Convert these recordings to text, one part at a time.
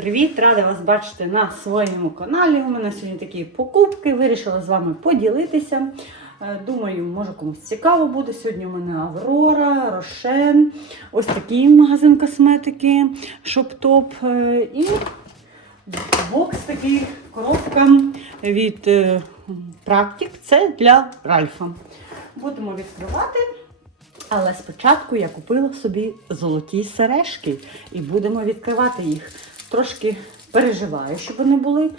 привіт! Рада вас бачити на своєму каналі. У мене сьогодні такі покупки. Вирішила з вами поділитися. Е, Думаю, може комусь цікаво буде. Сьогодні у мене Аврора, Рошен, ось такий магазин косметики, Шоптоп. е, І бокс такий, коробка від е, Практик. Це для Ральфа. Будемо відкривати. Але спочатку я купила собі золоті сережки і будемо відкривати їх. Трошки переживаю, щоб вони були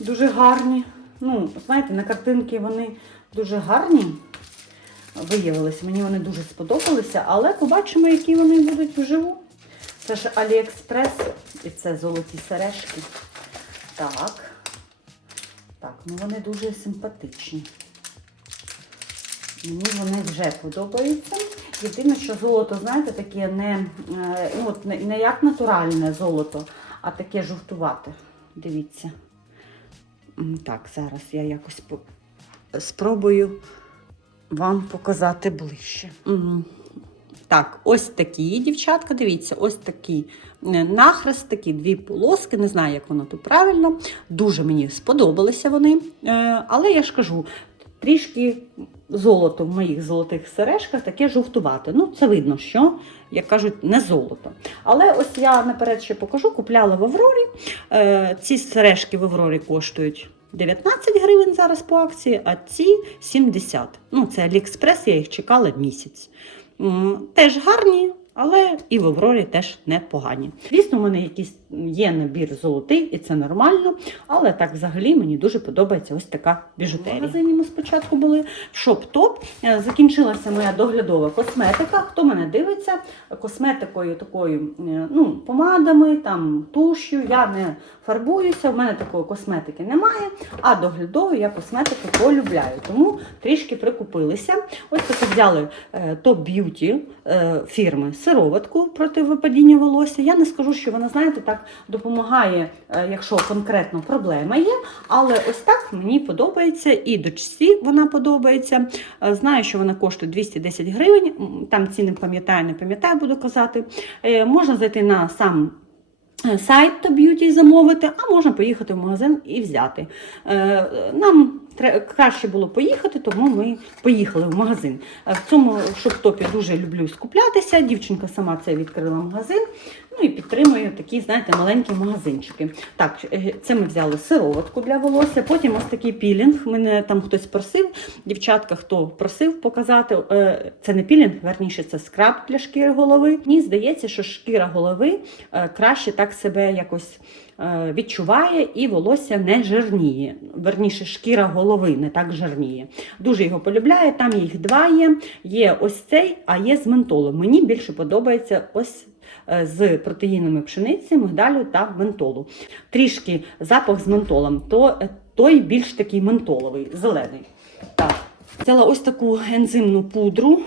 дуже гарні. Ну, знаєте, на картинки вони дуже гарні. Виявилися, мені вони дуже сподобалися, але побачимо, які вони будуть вживу. Це ж Аліекспрес і це золоті сережки. Так. Так, ну вони дуже симпатичні. Мені вони вже подобаються. Єдине, що золото, знаєте, таке не, е, ну, не як натуральне золото, а таке жовтувате. Дивіться. Так, зараз я якось спробую вам показати ближче. Так, ось такі дівчатка, дивіться, ось такі е, нахрест, такі дві полоски, не знаю, як воно тут правильно. Дуже мені сподобалися вони. Е, Але я ж кажу, трішки золото в моїх золотих сережках таке жовтувате. Ну, це видно, що, як кажуть, не золото. Але ось я наперед ще покажу, купляла в Аврорі. Е, Ці сережки в Аврорі коштують 19 гривень зараз по акції, а ці 70. Ну, це Аліекспрес, я їх чекала місяць. Теж гарні, але і в Аврорі теж непогані. Звісно, у мене якийсь є набір золотий, і це нормально. Але так взагалі мені дуже подобається ось така біжутерія. В магазині ми спочатку були шоп-топ. Е, Закінчилася моя доглядова косметика. Хто мене дивиться, косметикою такою, е, ну, помадами, там, тушю, я не фарбуюся, в мене такої косметики немає, а доглядову я косметику полюбляю. Тому трішки прикупилися. Ось таку взяли Beauty е, фірми сироватку проти випадіння волосся. Я не скажу, що вона, знаєте, так допомагає, е, якщо конкретно проблема є. Але ось так мені подобається, і дочці вона подобається. Е, Знаю, що вона коштує 210 гривень. Там ціни пам'ятаю, не пам'ятаю, буду казати. Е, Можна зайти на сам. Сайт Top Beauty замовити, а можна поїхати в магазин і взяти. Нам краще було поїхати, тому ми поїхали в магазин. Е, В цьому шоптопі дуже люблю скуплятися. Дівчинка сама це відкрила магазин. Ну і підтримую такі, знаєте, маленькі магазинчики. Так, е, це ми взяли сироватку для волосся. Потім ось такий пілінг. Мене там хтось просив. Дівчатка, хто просив показати, е, це не пілінг, верніше, це скраб для шкіри голови. Мені здається, що шкіра голови краще так себе якось відчуває і волосся не жирніє. Верніше, шкіра голови не так жирніє. Дуже його полюбляю. Там їх два є. Є ось цей, а є з ментолом. Мені більше подобається ось е, з протеїнами пшениці, мигдалю та ментолу. Трішки запах з ментолом, то е, той більш такий ментоловий, зелений. Так. Взяла ось таку ензимну пудру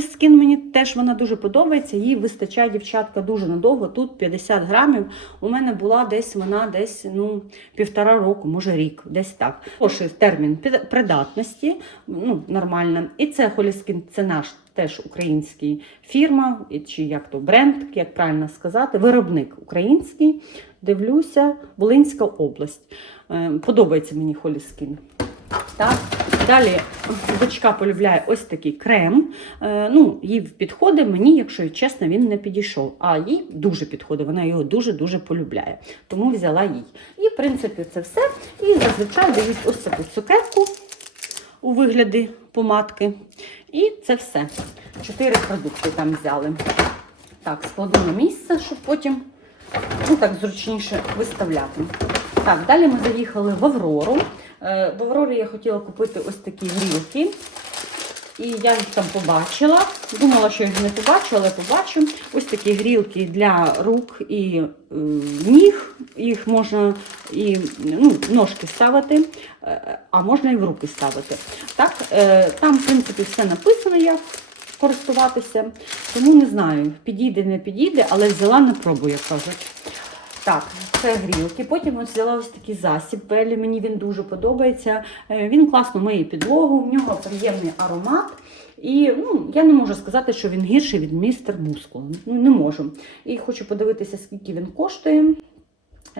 Skin, мені теж вона дуже подобається. Їй вистачає дівчатка дуже надовго. Тут 50 грамів. У мене була десь вона десь ну, півтора року, може рік, десь так. Хороший термін придатності, ну, нормально. І це Skin, це наш теж український фірма, чи як то бренд, як правильно сказати, виробник український. Дивлюся, Волинська область. Е, Подобається мені Skin. Так. Далі дочка полюбляє ось такий крем. Е, ну, їй підходить, мені, якщо чесно, він не підійшов. А їй дуже підходить, вона його дуже-дуже полюбляє. Тому взяла їй. І, в принципі, це все. І зазвичай дають ось таку цукерку у вигляді помадки. І це все. Чотири продукти там взяли. Так, складу місце, щоб потім ну, так зручніше виставляти. Так, далі ми заїхали в Аврору. Е, В Аврорі я хотіла купити ось такі грілки. І я їх там побачила. Думала, що їх не побачу, але побачу. Ось такі грілки для рук і е, ніг. Їх можна і ну, ножки ставити, е, а можна і в руки ставити. Так, е, там, в принципі, все написано, як користуватися. Тому не знаю, підійде, не підійде, але взяла на пробу, як кажуть. Так, це грілки. Потім ось взяла ось такий засіб Белі. Мені він дуже подобається. Е, Він класно миє підлогу, в нього приємний аромат. І ну, я не можу сказати, що він гірший від містер Мускул. Ну, не можу. І хочу подивитися, скільки він коштує.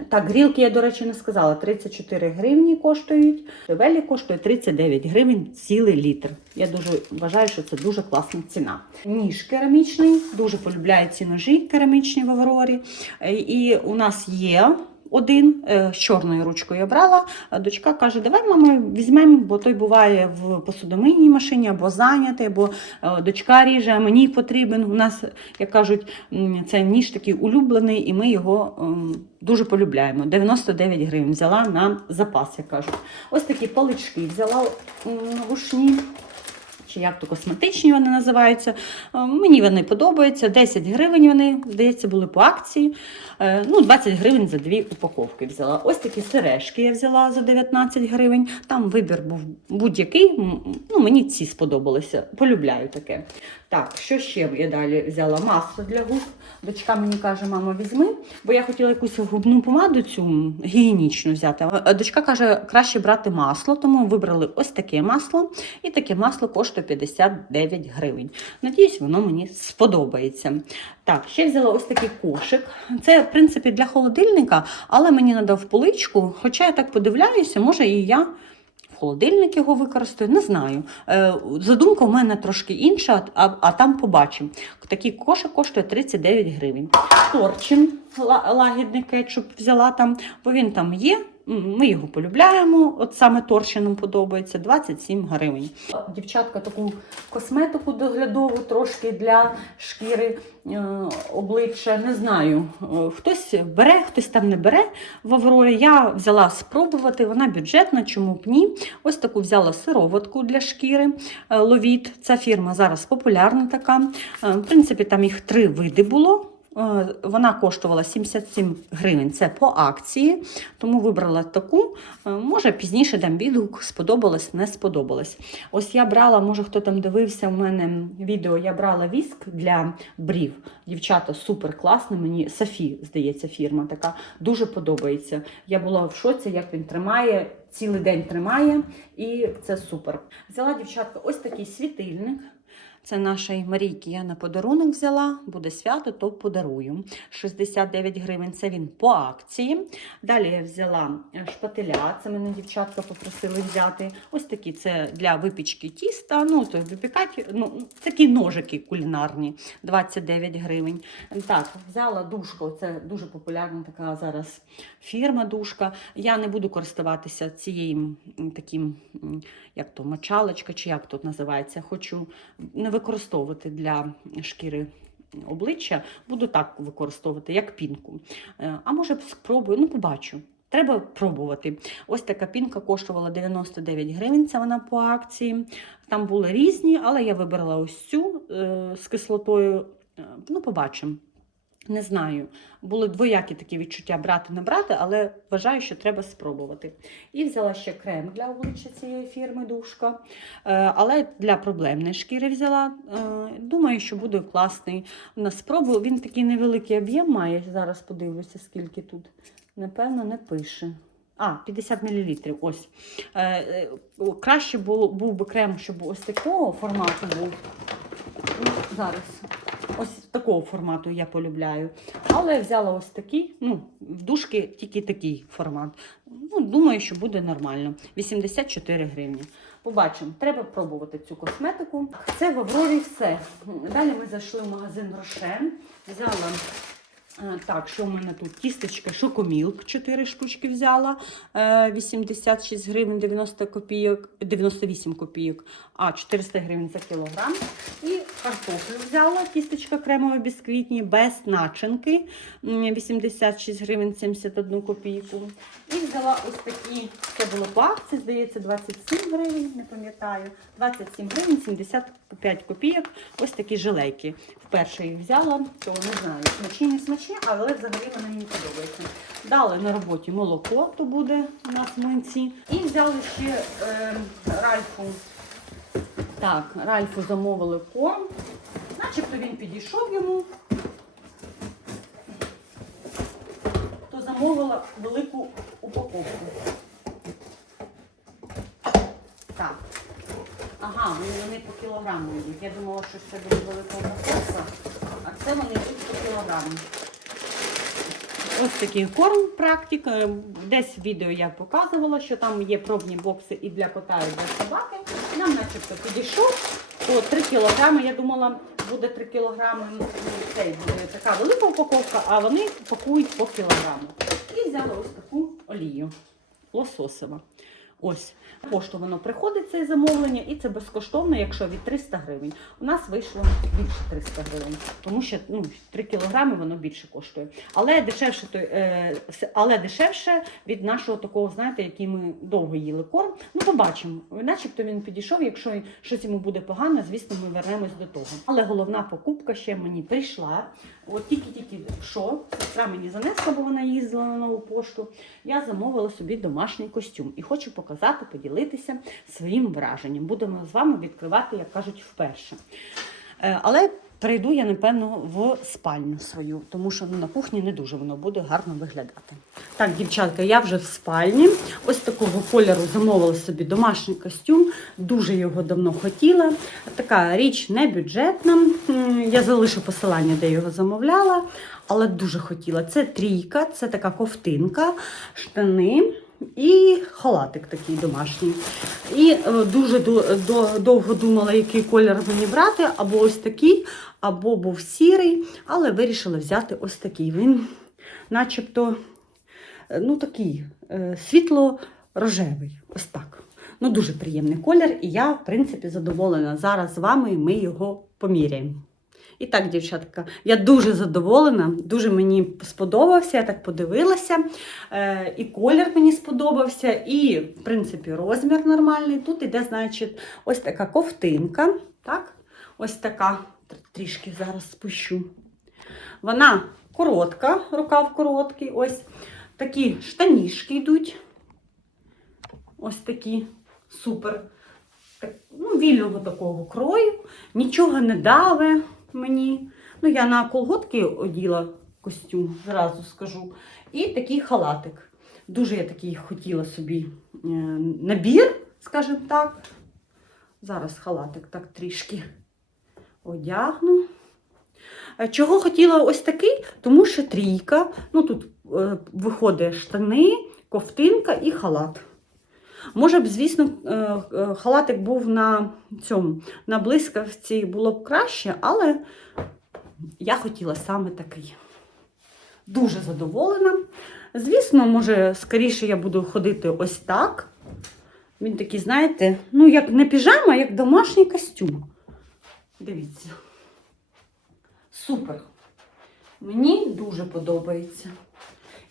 Так, грілки я, до речі, не сказала. 34 гривні коштують. Велі коштує 39 гривень цілий літр. Я дуже вважаю, що це дуже класна ціна. Ніж керамічний, дуже полюбляю ці ножі керамічні в Аврорі. Е, І у нас є. Один е, з чорною ручкою брала. Дочка каже: давай, мама, візьмемо, бо той буває в посудомийній машині або зайнятий, або е, дочка ріже, а мені потрібен. У нас, як кажуть, це ніж такий улюблений, і ми його ем, дуже полюбляємо. 99 гривень взяла на запас, як кажуть. Ось такі палички взяла м, вушні. Чи як то косметичні вони називаються. Е, Мені вони подобаються. 10 гривень вони, здається, були по акції. Е, Ну, 20 гривень за дві упаковки взяла. Ось такі сережки я взяла за 19 гривень. Там вибір був будь-який. Ну, мені ці сподобалися. Полюбляю таке. Так, що ще я далі взяла? Масло для губ. Дочка мені каже, мама, візьми, бо я хотіла якусь губну помаду цю гігієнічну взяти. Дочка каже, краще брати масло, тому вибрали ось таке масло. І таке масло коштує 59 гривень. Надіюсь, воно мені сподобається. Так, ще взяла ось такий кошик. Це, в принципі, для холодильника, але мені надав поличку. Хоча я так подивляюся, може і я. Холодильник його використаю, не знаю. Е, задумка в мене трошки інша, а, а там побачимо. Такий кошик коштує 39 гривень. Торчин ла- лагідний кетчуп взяла там, бо він там є. Ми його полюбляємо, от саме торщином подобається 27 гривень. Дівчатка таку косметику доглядову трошки для шкіри е, обличчя. Не знаю. е, Хтось бере, хтось там не бере в Аврорі. Я взяла спробувати, вона бюджетна, чому б ні. Ось таку взяла сироватку для шкіри е, Ловіт. Ця фірма зараз популярна така. Е, В принципі, там їх три види було. Е, Вона коштувала 77 гривень. Це по акції, тому вибрала таку. Е, Може, пізніше дам відгук, сподобалось, не сподобалось. Ось я брала, може хто там дивився в мене відео, я брала віск для брів. Дівчата супер класно. Мені Софі, здається, фірма така дуже подобається. Я була в шоці, як він тримає, цілий день тримає, і це супер. Взяла дівчатка ось такий світильник. Це нашої Марійки я на подарунок взяла. Буде свято, то подарую. 69 гривень. Це він по акції. Далі я взяла е, шпателя. Це мене дівчатка попросили взяти. Ось такі це для випічки тіста. Ну, то випікати, ну, такі ножики кулінарні. 29 гривень. Так, взяла душку. Це дуже популярна така зараз фірма душка. Я не буду користуватися цією таким, як то, мочалочка, чи як тут називається. Хочу не використовувати для шкіри обличчя, буду так використовувати, як пінку. Е, А може спробую, ну побачу. Треба пробувати. Ось така пінка коштувала 99 гривень, це вона по акції. Там були різні, але я вибрала ось цю е, з кислотою. Е, Ну, побачимо. Не знаю. Були двоякі такі відчуття брати не брати, але вважаю, що треба спробувати. І взяла ще крем для обличчя цієї фірми Душка. Е, Але для проблемної шкіри взяла. Е, Думаю, що буде класний. На спробую. Він такий невеликий об'єм має. Зараз подивлюся, скільки тут. Напевно, не пише. А, 50 мл. Ось. Е, Краще було, був би крем, щоб ось такого формату був. Ну, Зараз. Ось такого формату я полюбляю. Але я взяла ось такий, ну, в душки тільки такий формат. Ну, думаю, що буде нормально. 84 гривні. Побачимо, треба пробувати цю косметику. Це в Аврорі все. Далі ми зайшли в магазин Рошен. Взяла. Е, Так, що в мене тут? Тістечка Шокомілк, 4 штучки взяла. е, 86 гривень 90 копійок, 98 копійок, а 400 гривень за кілограм. І картоплю взяла, тістечка кремове бісквітні, без начинки, 86 гривень 71 копійку. І взяла ось такі, це було по акції, здається, 27 гривень, не пам'ятаю, 27 гривень 75 копійок. Ось такі жилейки. Вперше їх взяла, то не знаю, смачні, не смачні, але взагалі вони мені подобаються. Дали на роботі молоко, то буде у нас в млинці. І взяли ще е, Ральфу. Так, Ральфу замовили корм. Начебто він підійшов йому. То замовила велику упаковку. Так. Ага, вони, по кілограму йдуть. Я думала, що це буде велика упаковка, а це вони йдуть по кілограму. Ось такий корм практик. Е, Десь в відео я показувала, що там є пробні бокси і для кота, і для собаки. Нам начебто підійшов по 3 кілограми. Я думала, буде 3 кілограми ну, цей, буде така велика упаковка, а вони пакують по кілограму. І взяла ось таку олію лососова. Ось. Пошту воно приходить це замовлення, і це безкоштовно, якщо від 300 гривень. У нас вийшло більше 300 гривень, тому що ну, 3 кілограми воно більше коштує. Але дешевше, е, але дешевше від нашого такого, знаєте, який ми довго їли корм. Ну, побачимо. Начебто він підійшов. Якщо щось йому буде погано, звісно, ми вернемось до того. Але головна покупка ще мені прийшла. От тільки-тільки що сестра мені занесла, бо вона їздила на нову пошту. Я замовила собі домашній костюм і хочу показати, поділитися своїм враженням. Будемо з вами відкривати, як кажуть, вперше. Е, Але прийду я, напевно, в спальню свою, тому що ну, на кухні не дуже воно буде гарно виглядати. Так, дівчатка, я вже в спальні. Ось такого кольору замовила собі домашній костюм. Дуже його давно хотіла. Така річ не бюджетна. Я залишу посилання, де його замовляла, але дуже хотіла. Це трійка, це така ковтинка, штани. І халатик такий домашній. І е, дуже до, до, довго думала, який колір мені брати, або ось такий, або був сірий, але вирішила взяти ось такий. Він начебто е, ну, такий е, світло-рожевий. Ось так. Ну, дуже приємний колір, і я, в принципі, задоволена. Зараз з вами ми його поміряємо. І так, дівчатка, я дуже задоволена, дуже мені сподобався, я так подивилася. Е, і колір мені сподобався, і, в принципі, розмір нормальний. Тут іде, значить, ось така ковтинка. Так? Ось така, трішки зараз спущу. Вона коротка, рукав короткий. Ось такі штанішки йдуть. Ось такі супер. Так, ну, вільного такого крою. Нічого не даве мені. Ну, я на колготки оділа костюм, зразу скажу. І такий халатик. Дуже я такий хотіла собі е, набір, скажімо так. Зараз халатик так трішки одягну. Е, Чого хотіла ось такий? Тому що трійка. Ну тут е, виходить штани, ковтинка і халат. Може б, звісно, е, е, халатик був на цьому, на блискавці було б краще, але я хотіла саме такий. Дуже задоволена. Звісно, може, скоріше я буду ходити ось так. Він такий, знаєте, ну, як не піжама, а як домашній костюм. Дивіться. Супер. Мені дуже подобається.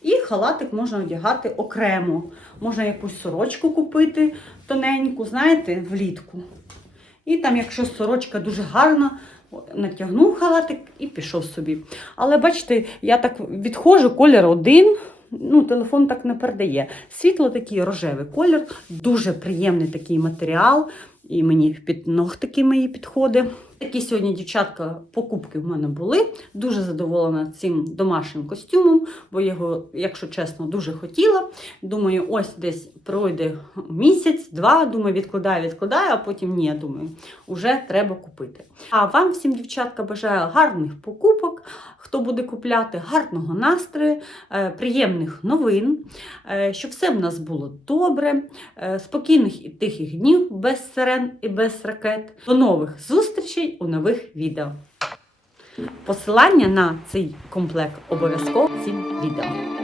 І халатик можна одягати окремо. Можна якусь сорочку купити тоненьку, знаєте, влітку. І там, якщо сорочка дуже гарна, натягнув халатик і пішов собі. Але бачите, я так відходжу, колір один. Ну, телефон так не передає. Світло такий рожевий колір, дуже приємний такий матеріал. І мені під ногтики мої підходи. Такі сьогодні, дівчатка, покупки в мене були. Дуже задоволена цим домашнім костюмом, бо його, якщо чесно, дуже хотіла. Думаю, ось десь пройде місяць, два. Думаю, відкладаю, відкладаю, а потім ні, думаю, вже треба купити. А вам всім, дівчатка, бажаю гарних покупок. Хто буде купляти, гарного настрою, е, приємних новин, е, щоб все в нас було добре, е, спокійних і тихих днів без сирен і без ракет. До нових зустрічей у нових відео. Посилання на цей комплект обов'язково цим відео.